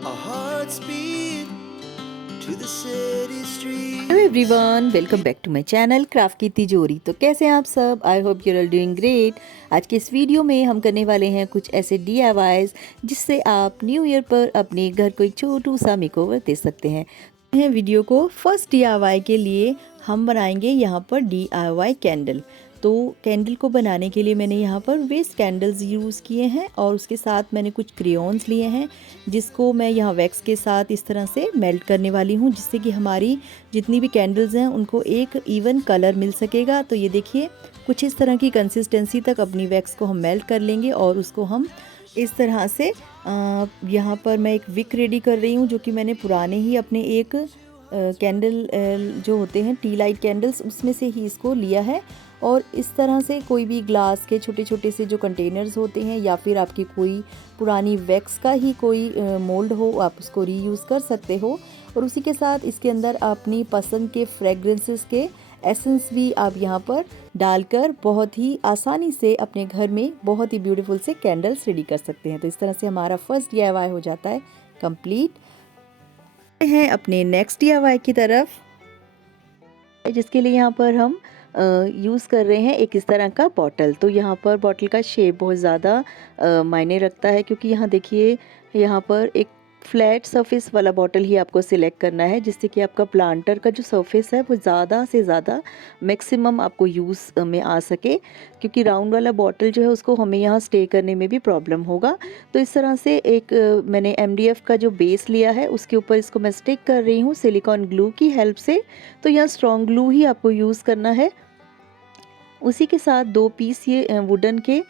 Our hearts beat to the city streets. Hello everyone, welcome back to my channel craft की तिजोरी। तो कैसे हैं आप सब? I hope you are doing great. आज के इस वीडियो में हम करने वाले हैं कुछ ऐसे DIYs जिससे आप न्यू ईयर पर अपने घर को एक छोटू सा मेकओवर दे सकते हैं। वीडियो को फर्स्ट DIY के लिए हम बनाएंगे यहाँ पर DIY कैंडल। तो कैंडल को बनाने के लिए मैंने यहाँ पर वेस्ट कैंडल्स यूज़ किए हैं और उसके साथ मैंने कुछ क्रेयॉन्स लिए हैं जिसको मैं यहाँ वैक्स के साथ इस तरह से मेल्ट करने वाली हूँ, जिससे कि हमारी जितनी भी कैंडल्स हैं उनको एक इवन कलर मिल सकेगा। तो ये देखिए, कुछ इस तरह की कंसिस्टेंसी तक अपनी वैक्स को हम मेल्ट कर लेंगे और उसको हम इस तरह से यहाँ पर मैं एक विक रेडी कर रही हूँ, जो कि मैंने पुराने ही अपने एक कैंडल जो होते हैं टी लाइट कैंडल्स उसमें से ही इसको लिया है। और इस तरह से कोई भी ग्लास के छोटे छोटे से जो कंटेनर्स होते हैं या फिर आपकी कोई पुरानी वैक्स का ही कोई मोल्ड हो, आप उसको रीयूज़ कर सकते हो। और उसी के साथ इसके अंदर अपनी पसंद के फ्रेगरेंसेस के एसेंस भी आप यहाँ पर डालकर बहुत ही आसानी से अपने घर में बहुत ही ब्यूटीफुल से कैंडल्स रेडी कर सकते हैं। तो इस तरह से हमारा फर्स्ट DIY हो जाता है कंप्लीट। हैं अपने नेक्स्ट DIY की तरफ, जिसके लिए यहाँ पर हम यूज़ कर रहे हैं एक इस तरह का बॉटल। तो यहाँ पर बॉटल का शेप बहुत ज़्यादा मायने रखता है, क्योंकि यहाँ देखिए, यहाँ पर एक फ्लैट सरफेस वाला बॉटल ही आपको सिलेक्ट करना है, जिससे कि आपका प्लांटर का जो सरफेस है वो ज़्यादा से ज़्यादा मैक्सिमम आपको यूज़ में आ सके, क्योंकि राउंड वाला बॉटल जो है उसको हमें यहाँ स्टे करने में भी प्रॉब्लम होगा। तो इस तरह से एक मैंने MDF का जो बेस लिया है उसके ऊपर इसको मैं स्टिक कर रही हूँ सिलिकॉन ग्लू की हेल्प से। तो यहाँ स्ट्रॉन्ग ग्लू ही आपको यूज़ करना है। उसी के साथ 2 पीस ये वुडन के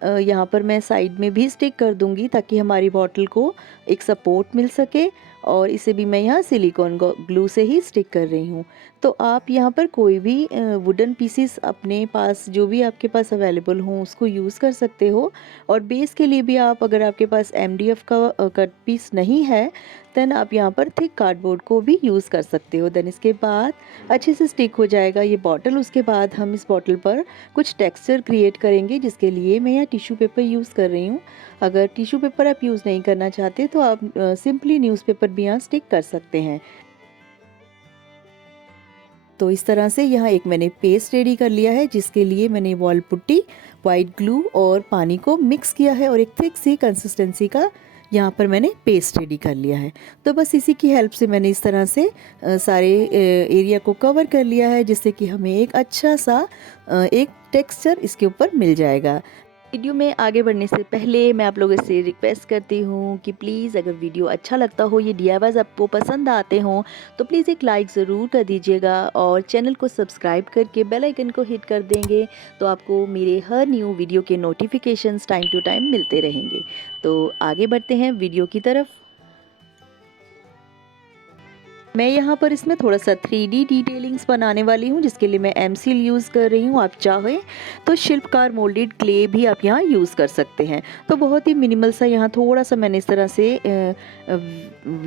यहाँ पर मैं साइड में भी स्टिक कर दूंगी, ताकि हमारी बॉटल को एक सपोर्ट मिल सके। और इसे भी मैं यहाँ सिलिकॉन ग्लू से ही स्टिक कर रही हूँ। तो आप यहाँ पर कोई भी वुडन पीसीस अपने पास जो भी आपके पास अवेलेबल हो उसको यूज़ कर सकते हो। और बेस के लिए भी आप, अगर आपके पास MDF का कट पीस नहीं है, देन आप यहाँ पर थिक कार्डबोर्ड को भी यूज़ कर सकते हो। देन इसके बाद अच्छे से स्टिक हो जाएगा ये बॉटल। उसके बाद हम इस बॉटल पर कुछ टेक्सचर क्रिएट करेंगे, जिसके लिए मैं यहाँ टिश्यू पेपर यूज़ कर रही हूँ। अगर टिश्यू पेपर आप यूज़ नहीं करना चाहते तो आप सिंपली न्यूज़पेपर भी यहाँ स्टिक कर सकते हैं। तो इस तरह से यहाँ एक मैंने पेस्ट रेडी कर लिया है, जिसके लिए मैंने वॉल पुट्टी, वाइट ग्लू और पानी को मिक्स किया है और एक थिक सी कंसिस्टेंसी का यहाँ पर मैंने पेस्ट रेडी कर लिया है। तो बस इसी की हेल्प से मैंने इस तरह से सारे एरिया को कवर कर लिया है, जिससे कि हमें एक अच्छा सा एक टेक्सचर इसके ऊपर मिल जाएगा। वीडियो में आगे बढ़ने से पहले मैं आप लोगों से रिक्वेस्ट करती हूँ कि प्लीज़, अगर वीडियो अच्छा लगता हो, ये DIYs आपको पसंद आते हों, तो प्लीज़ एक लाइक ज़रूर कर दीजिएगा और चैनल को सब्सक्राइब करके बेल आइकन को हिट कर देंगे, तो आपको मेरे हर न्यू वीडियो के नोटिफिकेशंस टाइम टू टाइम मिलते रहेंगे। तो आगे बढ़ते हैं वीडियो की तरफ। मैं यहाँ पर इसमें थोड़ा सा 3D डिटेलिंग्स बनाने वाली हूँ, जिसके लिए मैं MCL यूज़ कर रही हूँ। आप चाहें तो शिल्पकार मोल्डेड क्ले भी आप यहाँ यूज़ कर सकते हैं। तो बहुत ही मिनिमल सा यहाँ थोड़ा सा मैंने इस तरह से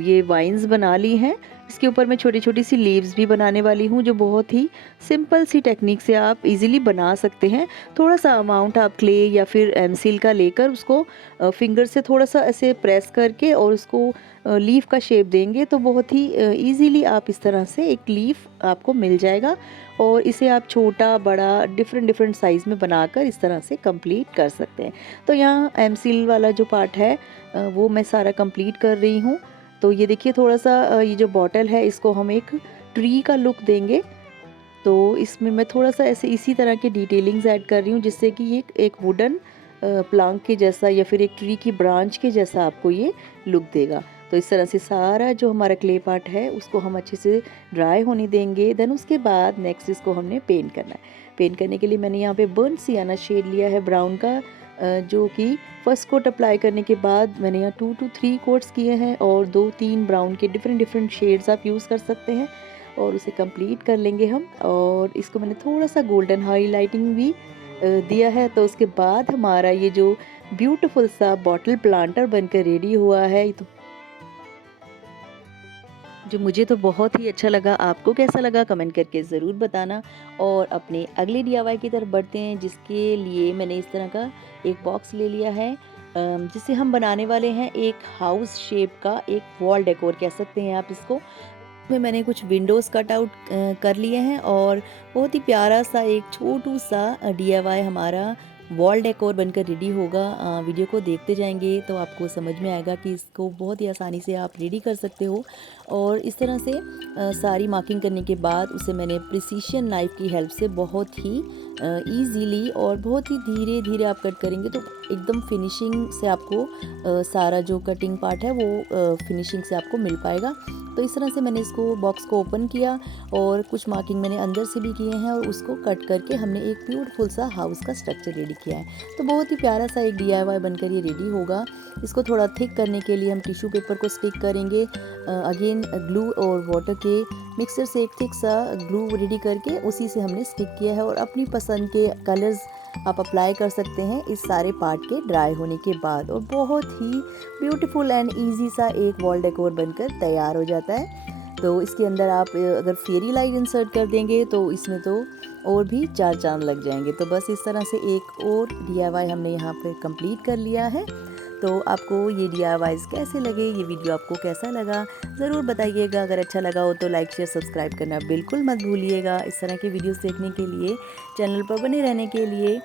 ये वाइन्स बना ली हैं। इसके ऊपर मैं छोटी छोटी सी लीव्स भी बनाने वाली हूँ, जो बहुत ही सिंपल सी टेक्निक से आप इजीली बना सकते हैं। थोड़ा सा अमाउंट आप क्ले या फिर MCL का लेकर उसको फिंगर से थोड़ा सा ऐसे प्रेस करके और उसको लीफ का शेप देंगे, तो बहुत ही इजीली आप इस तरह से एक लीफ आपको मिल जाएगा। और इसे आप छोटा बड़ा डिफरेंट साइज़ में बनाकर इस तरह से कंप्लीट कर सकते हैं। तो यहाँ MCL वाला जो पार्ट है वो मैं सारा कंप्लीट कर रही हूँ। तो ये देखिए, थोड़ा सा ये जो बॉटल है इसको हम एक ट्री का लुक देंगे। तो इसमें मैं थोड़ा सा ऐसे इसी तरह के डिटेलिंग्स ऐड कर रही हूँ, जिससे कि ये एक वुडन प्लांक के जैसा या फिर एक ट्री की ब्रांच के जैसा आपको ये लुक देगा। तो इस तरह से सारा जो हमारा क्ले पार्ट है उसको हम अच्छे से ड्राई होने देंगे। देन उसके बाद नेक्स्ट इसको हमने पेंट करना है। पेंट करने के लिए मैंने यहाँ पे बर्न सियाना शेड लिया है ब्राउन का, जो कि फर्स्ट कोट अप्लाई करने के बाद मैंने यहाँ 2 to 3 कोट्स किए हैं और 2-3 ब्राउन के डिफरेंट शेड्स आप यूज़ कर सकते हैं। और उसे कंप्लीट कर लेंगे हम। और इसको मैंने थोड़ा सा गोल्डन हाईलाइटिंग भी दिया है। तो उसके बाद हमारा ये जो ब्यूटीफुल सा बॉटल प्लांटर बनकर रेडी हुआ है, तो जो मुझे तो बहुत ही अच्छा लगा। आपको कैसा लगा कमेंट करके ज़रूर बताना। और अपने अगले DIY की तरफ बढ़ते हैं, जिसके लिए मैंने इस तरह का एक बॉक्स ले लिया है जिसे हम बनाने वाले हैं एक हाउस शेप का एक वॉल डेकोर कह सकते हैं आप इसको। में मैंने कुछ विंडोज़ कट आउट कर लिए हैं और बहुत ही प्यारा सा एक छोटू सा डीआईवाई हमारा वॉल डेकोर बनकर रेडी होगा। वीडियो को देखते जाएंगे तो आपको समझ में आएगा कि इसको बहुत ही आसानी से आप रेडी कर सकते हो। और इस तरह से सारी मार्किंग करने के बाद उसे मैंने प्रिसीशन नाइफ़ की हेल्प से बहुत ही ईजीली और बहुत ही धीरे धीरे आप कट करेंगे तो एकदम फिनिशिंग से आपको सारा जो कटिंग पार्ट है वो फिनिशिंग से आपको मिल पाएगा। तो इस तरह से मैंने इसको बॉक्स को ओपन किया और कुछ मार्किंग मैंने अंदर से भी किए हैं और उसको कट करके हमने एक ब्यूटीफुल सा हाउस का स्ट्रक्चर रेडी किया है। तो बहुत ही प्यारा सा एक डीआईवाई बनकर ये रेडी होगा। इसको थोड़ा थिक करने के लिए हम टिश्यू पेपर को स्टिक करेंगे। अगेन ग्लू और वाटर के मिक्सर से एक थिक सा ग्लू रेडी करके उसी से हमने स्टिक किया है और अपनी पसंद के कलर्स आप अप्लाई कर सकते हैं इस सारे पार्ट के ड्राई होने के बाद और बहुत ही ब्यूटीफुल एंड इजी सा एक वॉल डेकोर बनकर तैयार हो जाता है। तो इसके अंदर आप अगर फेरी लाइट इंसर्ट कर देंगे तो इसमें तो और भी चार चांद लग जाएंगे। तो बस इस तरह से एक और डीआईवाई हमने यहाँ पर कंप्लीट कर लिया है। तो आपको ये डीआईवाईज़ कैसे लगे, ये वीडियो आपको कैसा लगा ज़रूर बताइएगा। अगर अच्छा लगा हो तो लाइक शेयर सब्सक्राइब करना बिल्कुल मत भूलिएगा। इस तरह के वीडियोस देखने के लिए चैनल पर बने रहने के लिए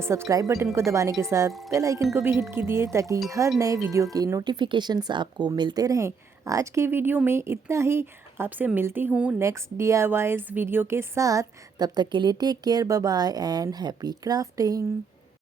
सब्सक्राइब बटन को दबाने के साथ बेल आइकन को भी हिट कीजिए ताकि हर नए वीडियो के नोटिफिकेशंस आपको मिलते रहें। आज के वीडियो में इतना ही। आपसे मिलती हूँ नेक्स्ट डीआईवाईज़ वीडियो के साथ। तब तक के लिए take care, bye bye and happy crafting.